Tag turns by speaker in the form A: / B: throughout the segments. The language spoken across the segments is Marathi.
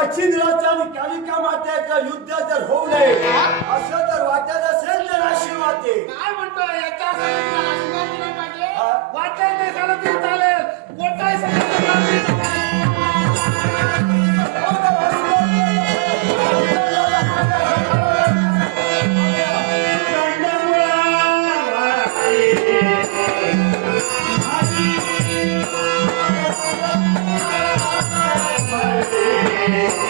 A: मच्छिंद्राचं आणि कालिका मातेचं युद्ध जर होऊ नये असं जर वाटत असेल तर आशीर्वाद दे
B: काय म्हणतोय? याच्यासाठी तुला आशीर्वाद दिला पाहिजे.
A: हा.
B: वाटेल ते झालं तरी चालेल. कोणताही Thank you.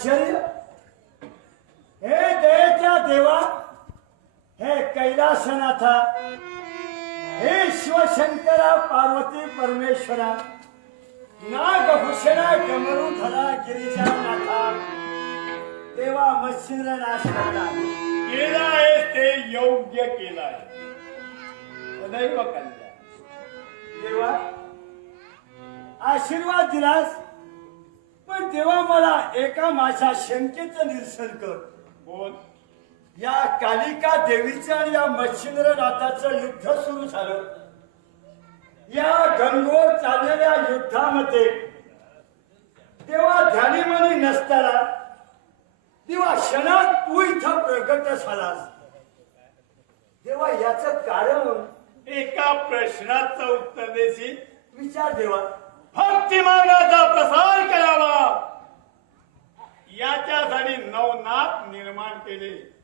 A: आश्चर्य? हे दयेच्या देवा हे कैलासनाथा हे शिवशंकरा पार्वती परमेश्वरा नागभूषणा कमरुधरा गिरिजानाथा देवा मच्छिंद्र नाश करता.
C: केलं आहे ते योग्य केलं आहे सदैव कल्याण.
A: देवा आशीर्वाद दिलास. देवा मला एका माझ्या शंकेचं निरसन कर.
C: बोल
A: या कालिका देवीचं आणि या मच्छिंद्रनाथाचं युद्ध सुरू झालं. या गंगोर चाललेल्या युद्धामध्ये तेव्हा ध्यानीमनी नसताना तेव्हा क्षणात तू इथं प्रकट झालास. तेव्हा याचं कारण?
C: एका प्रश्नाचं उत्तर देशील?
A: विचार देवा.
C: भक्ती मार्गाचा प्रसार करावा. केले.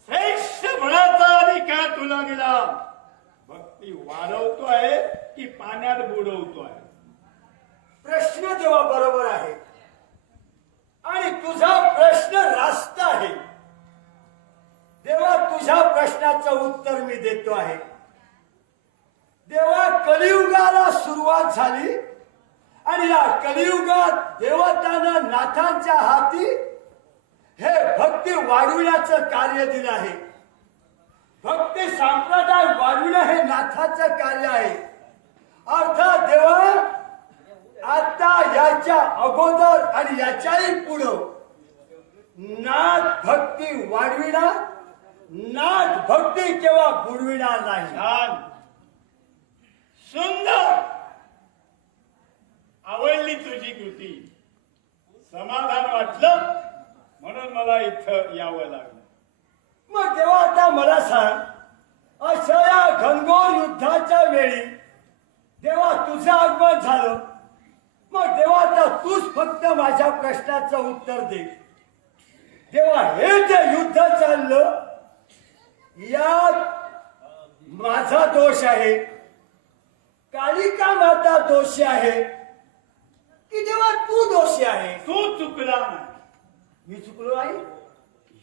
C: श्रेष्ठ फळाचा अधिकार तुला दिला. भक्ती वाढवतो आहे की पाण्यात बुडवतो आहे?
A: प्रश्न तेव्हा बरोबर आहे. आणि तुझा प्रश्न रास्त आहे. देवा तुझ्या प्रश्नाचं उत्तर मी देतो आहे. देवा कलियुगाला सुरुवात झाली. आणि या कलियुगात देवतांना नाथांच्या हाती हे भक्ती वाढविण्याचं कार्य दिलं आहे. भक्ती संप्रदाय वाढविणं हे नाथाचं कार्य आहे. अर्थात देवा आता याच्या अगोदर आणि याच्याही पुढं नाथ भक्ती वाढविणार नाथ भक्ती केव्हा बुडविणार नाही?
C: सुंदर. आवडली तुझी कृती. समाधान वाटलं. म्हणून मला इथं यावं लागलं.
A: मग तेव्हा आता मला सांग अशा या घनघोर युद्धाच्या वेळी देवा तुझं आगमन झालं मग देवा आता तूच फक्त माझ्या प्रश्नाचं उत्तर दे. देवा हे जे युद्ध चाललं यात माझा दोष आहे. कालिका माता दोषी आहे. की देवा तू दोषी आहे?
C: तू चुकला नाही.
A: चुकलो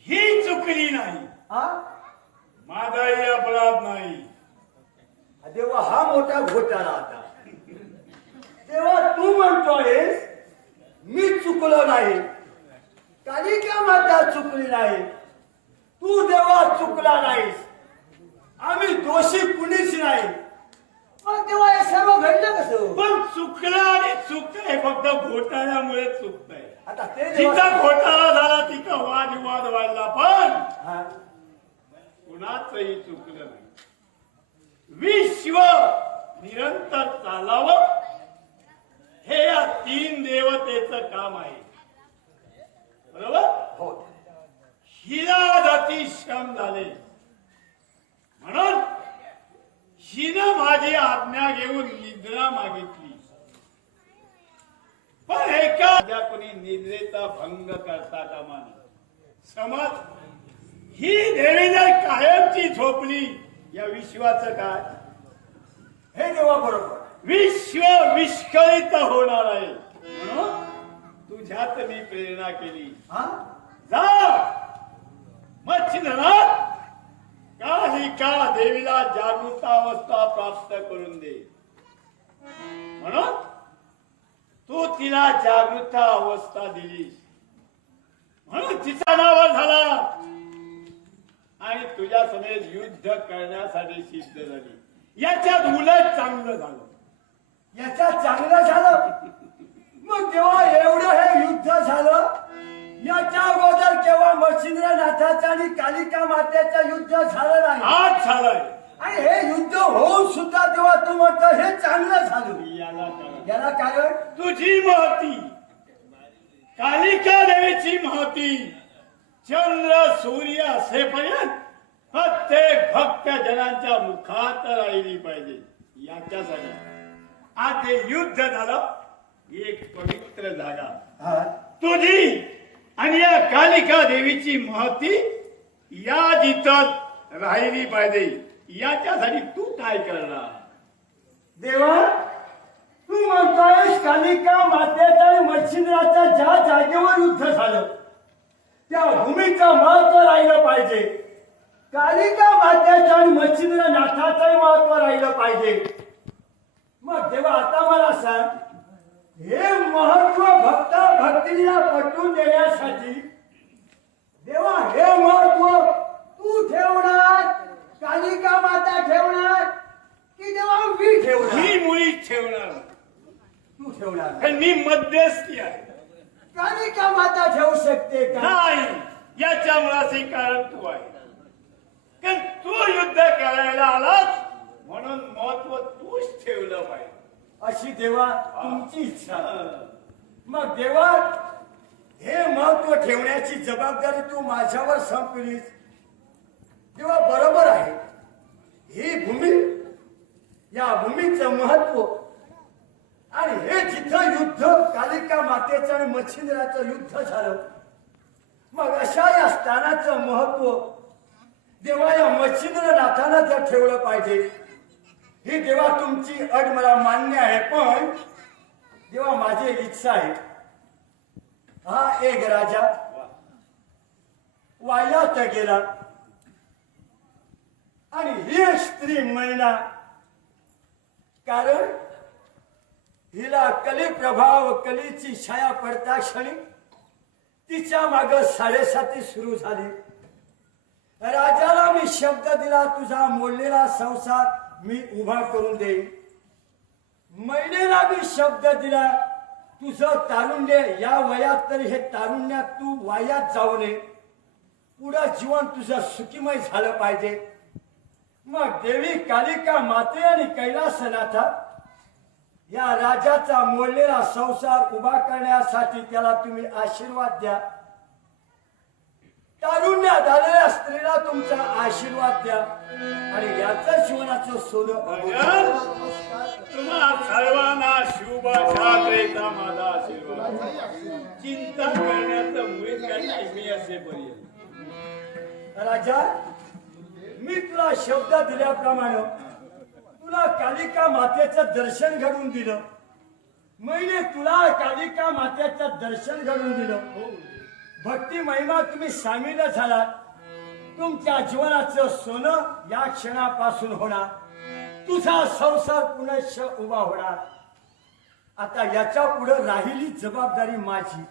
C: ही चुकली नाही.
A: हा?
C: माझाही अपराध नाही.
A: देवा हा मोठा घोटाळा आता. तेव्हा तू म्हणतोयस मी चुकलो नाही. कालिका माता चुकली नाही. तू देवा चुकला नाहीस. आम्ही दोषी कुणीच नाही. मग तेव्हा हे सर्व घडलं कसं?
C: पण चुकला आणि चुकतंय फक्त घोटाळ्यामुळे चुकतंय.
A: आता ते
C: तिचा घोटाळा झाला तिचा वादविवाद वाढला. पण
A: हा.
C: कुणाचही चुकलं नाही. विश्व निरंतर चालावं. हे या तीन देवतेचं काम आहे. बरोबर?
A: हो.
C: हिला जाती श्रम झाले. म्हणून हिनं माझी आज्ञा घेऊन निद्रा मागितली. ज्या कोणी निद्रेचा भंग करता कामा समज ही देवी जर कायमची झोपली या विश्वाचं काय?
A: हे देवा बरोबर.
C: विश्व विस्कळीत होणार आहे. म्हणून तुझ्यात मी प्रेरणा केली.
A: हा?
C: जा. मच्छिंद्रनाथ कालिका देवीला जागृत अवस्था प्राप्त करून दे. म्हणून तिला जागृत अवस्था दिलीस म्हणून तिचा नावर झाला. आणि तुझ्या समेत युद्ध करण्यासाठी सिद्ध झाली. याच्यात उलट चांगलं झालं.
A: याचा चांगलं झालं? मग तेव्हा एवढं हे युद्ध झालं? याच्या अगोदर केव्हा मच्छिंद्रनाथाचं आणि कालिका मातेचं युद्ध झालं नाही?
C: आज झालाय.
A: आणि हे युद्ध होऊन सुद्धा तेव्हा तू म्हणतो हे चांगलं झालं.
C: याला
A: याला कारण?
C: तुझी महती कालिका देवीची महती चंद्र सूर्य असेपर्यंत प्रत्येक भक्त जनांच्या मुखात राहिली पाहिजे. याच्यासाठी आज हे युद्ध झालं. एक पवित्र जागा.
A: हा.
C: तुझी आणि या कालिका देवीची महती या जिथं राहिली पाहिजे. याच्यासाठी तू काय करणार?
A: देवा तू म्हणतोय कालिका मातेचं आणि मच्छिंद्राच्या ज्या जागेवर युद्ध झालं त्या भूमीचा महत्त्व राहिलं पाहिजे. कालिका मात्याच्या आणि मच्छिंद्र नाथाचं महत्त्व राहिलं पाहिजे. मग देवा आता मला सांग हे महत्त्व भक्त भक्तीला पटवून देण्यासाठी देवा हे महत्त्व तू ठेवणार कालिका माता ठेवणार की देवा मी ठेवणार?
C: ही मुळी ठेवणार.
A: तू ठेवणार
C: पण मी मध्यस्थी आहे.
A: कालिका माता ठेवू शकते का?
C: नाही याच्या मुळाचे कारण तू आहे. कारण तू युद्ध करायला आलास म्हणून महत्त्व तूच ठेवलं पाहिजे.
A: अशी देवा तुमची इच्छा. मग देवा हे महत्त्व ठेवण्याची जबाबदारी तू माझ्यावर संपलीस. तेव्हा बरोबर आहे. ही भूमी या भूमीचं महत्त्व युद्ध कालिका मातेचं आणि मच्छिंद्राचं युद्ध झालं मग अशा या स्थानाचं महत्त्व देवा या मच्छिंद्रनाथाला जर ठेवलं पाहिजे ही देवा तुमची अट मला मान्य आहे पण देवा माझी इच्छा आहे. हा एक राजा वायात गेला आणि ही स्त्री महिला कारण हिला कली प्रभाव कलीची छाया पडता क्षणी तिच्या माग साडेसाती सुरू झाली. राजाला मी शब्द दिला तुझा मोडलेला संसार मी उभा करून देईन. महिलेला मी शब्द दिला तुझं तारुण्य या वयात तरी हे तारुण्यात तू वायात जाऊ नये. पुढं जीवन तुझं सुखीमय झालं पाहिजे. मग देवी कालिका माते आणि कैलासनाथा या राजाचा मोडलेला संसार उभा करण्यासाठी त्याला तुम्ही आशीर्वाद द्या. तारुण्यात आलेल्या स्त्रीला तुमचा आशीर्वाद द्या. आणि याचं जीवनाचं सोनं
C: तुम्हा सर्वांना शुभ शास्त्रेचा माझा आशीर्वाद. चिंता करण्याचं मुळे मी असेपर्यंत
A: राजा मी तुला शब्द दिल्याप्रमाणे तुला कालिका मातेचं दर्शन घडून दिलं. मैने तुला कालिका मातेचं दर्शन घडून दिलं. भक्ती महिमा तुम्ही सामील झालात. तुमच्या जीवनाचं सोनं या क्षणापासून होणार. तुझा संसार पुनश्च उभा होणार. आता याच्यापुढे राहिली जबाबदारी माझी.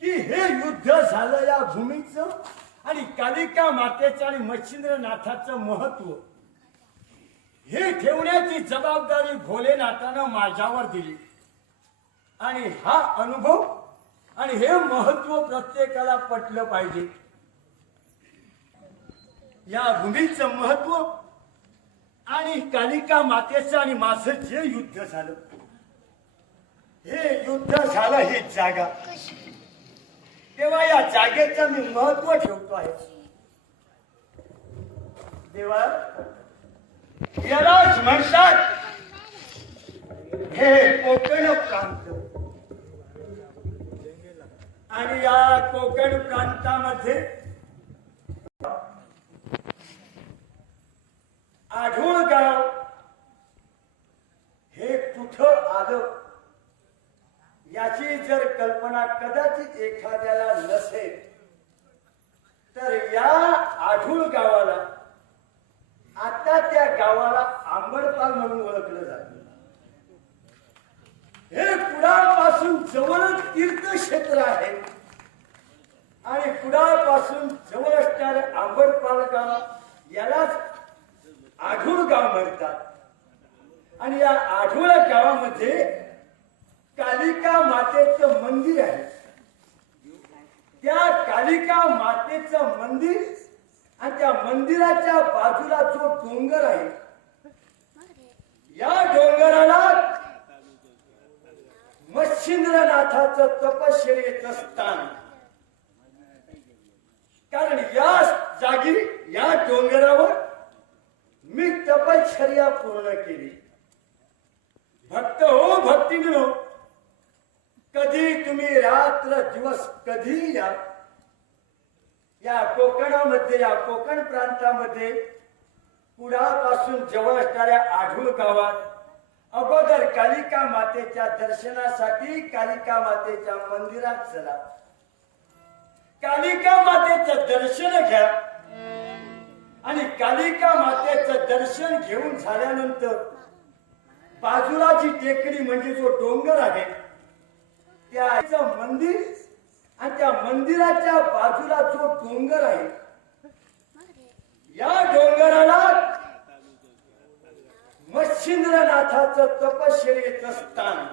A: की हे युद्ध झालं या भूमीचं आणि कालिका मातेचं आणि मच्छिंद्रनाथाचं महत्त्व. हे ठेवण्याची जबाबदारी भोलेनाथानं माझ्यावर दिली. आणि हा अनुभव आणि हे महत्त्व प्रत्येकाला पटलं पाहिजे. या भूमीचं महत्त्व आणि कालिका मातेचं आणि माझं जे युद्ध झालं हे युद्ध झालं ही जागा. तेव्हा या जागेचं मी महत्त्व ठेवतो आहे. देवा यालाच म्हणतात. हे कोकण प्रांत. आणि या कोकण प्रांतामध्ये आढूळ गाव हे कुठं आलं? याची जर कल्पना कदाचित एखाद्याला नसेल तर या आढूळ गावाला आता त्या गावाला आंबडताल म्हणून ओळखलं जात हे कुडाळपासून जवळ तीर्थक्षेत्र आहे. आणि कुडाळपासून जवळ असणाऱ्या आंबडपाल गाव यालाच आढूळ गाव म्हणतात. आणि या आढूळ गावामध्ये कालिका मातेचं मंदिर आहे. त्या कालिका मातेचं मंदिर आणि त्या मंदिराच्या बाजूला जो डोंगर आहे या डोंगराला मच्छिंद्रनाथाचं तपश्चर्येच स्थान. कारण या जागी या डोंगरावर मी तपश्चर्या पूर्ण केली. भक्त हो भक्तीनो हो. कधी तुम्ही रात्र दिवस कधी या? या कोकणामध्ये या कोकण प्रांतामध्ये कुडापासून जवळ असणाऱ्या आढूळ गावात अगोदर कालिका मातेच्या दर्शनासाठी कालिका मातेच्या मंदिरात चला. कालिका मातेचं दर्शन घ्या आणि कालिका मातेचं दर्शन घेऊन झाल्यानंतर बाजूला जी टेकडी म्हणजे जो डोंगर आहे त्याचं मंदिर आणि त्या मंदिराच्या बाजूला जो डोंगर आहे या डोंगराला मच्छिंद्रनाथाचं तपश्चर्येचं स्थान.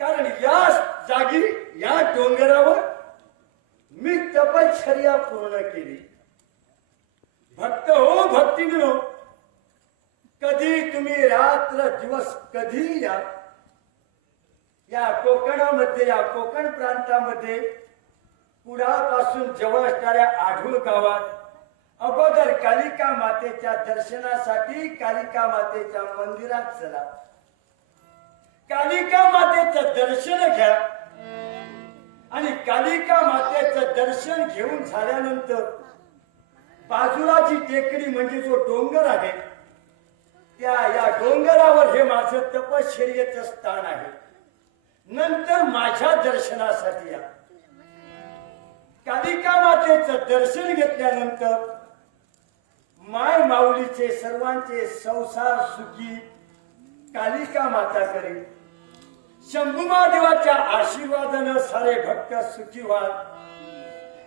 A: कारण या जागी या डोंगरावर मी तपश्चर्या पूर्ण केली. भक्त हो भक्तीनो हो. कधी तुम्ही रात्र दिवस कधी या? या कोकणामध्ये या कोकण प्रांतामध्ये कुडापासून जवळ असणाऱ्या आढूळ गावात अगोदर कालिका मातेच्या दर्शनासाठी कालिका मातेच्या मंदिरात चला. कालिका मातेचं दर्शन घ्या. आणि कालिका मातेचं दर्शन घेऊन झाल्यानंतर बाजूला जी टेकडी म्हणजे जो डोंगर आहे त्या या डोंगरावर हे माझं तपश्चर्येचं स्थान आहे. नंतर माझ्या दर्शनासाठी या. कालिका मातेचं दर्शन घेतल्यानंतर माय माऊलीचे सर्वांचे संसार सुखी कालिका माता करी. शंभू महादेवाच्या आशीर्वादानं सारे भक्त सुखी व्हाल.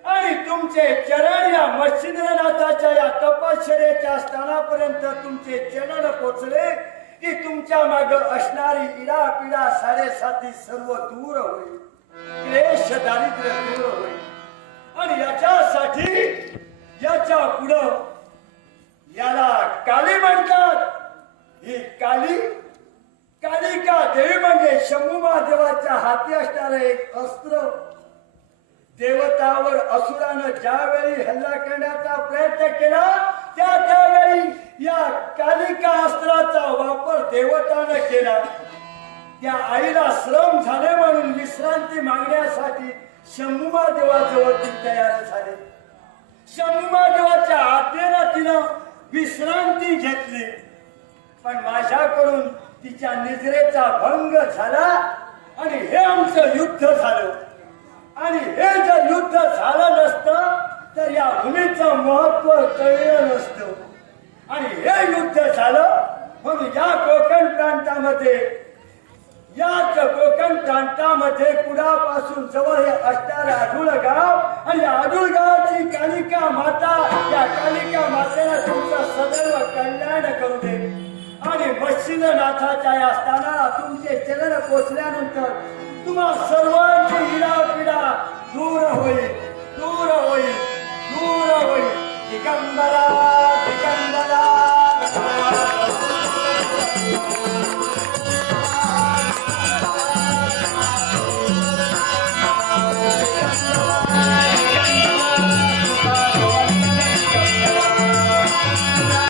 A: आणि तुमचे चरण या मच्छिंद्रनाथाच्या या तपश्चर्याच्या स्थानापर्यंत तुमचे चरण पोचले की तुमच्या माग असणारी इडा पिडा साडेसाती सर्व दूर होईल. क्लेश दारिद्र्य दूर होईल. आणि याच्यासाठी याच्या पुढं याला काली म्हणतात. ही काली कालिका देवी म्हणजे शंभू महादेवाच्या हाती असणारं एक अस्त्र. देवतावर असुरानं ज्यावेळी हल्ला करण्याचा प्रयत्न केला त्या त्यावेळी या कालिका अस्त्राचा वापर देवतानं केला. त्या आईला श्रम झाले म्हणून विश्रांती मागण्यासाठी शंभूमा देवाजवळ ती तयार झाले. शंभूमा देवाच्या आज्ञेनं तिनं विश्रांती घेतली. पण माझ्याकडून तिच्या निद्रेचा भंग झाला आणि हे आमचं युद्ध झालं. आणि हे जर युद्ध झालं नसतं तर या भूमीचं महत्त्व कळलं नसतं. आणि हे युद्ध झालं म्हणून या कोकण प्रांतामध्ये याच कोकण प्रांतामध्ये कुडापासून जवळ हे असणारे आढुळ गाव आणि या आढुळ गावाची कालिका माता या कालिका मातेला तुमचं सदैव कल्याण करू दे. आणि मच्छिंद्रनाथाच्या या स्थानाला तुमचे चलन पोचल्यानंतर तुम्हा सर्वांची हिडा पिडा दूर होईल दूर होईल दूर होईल. दिगंबरा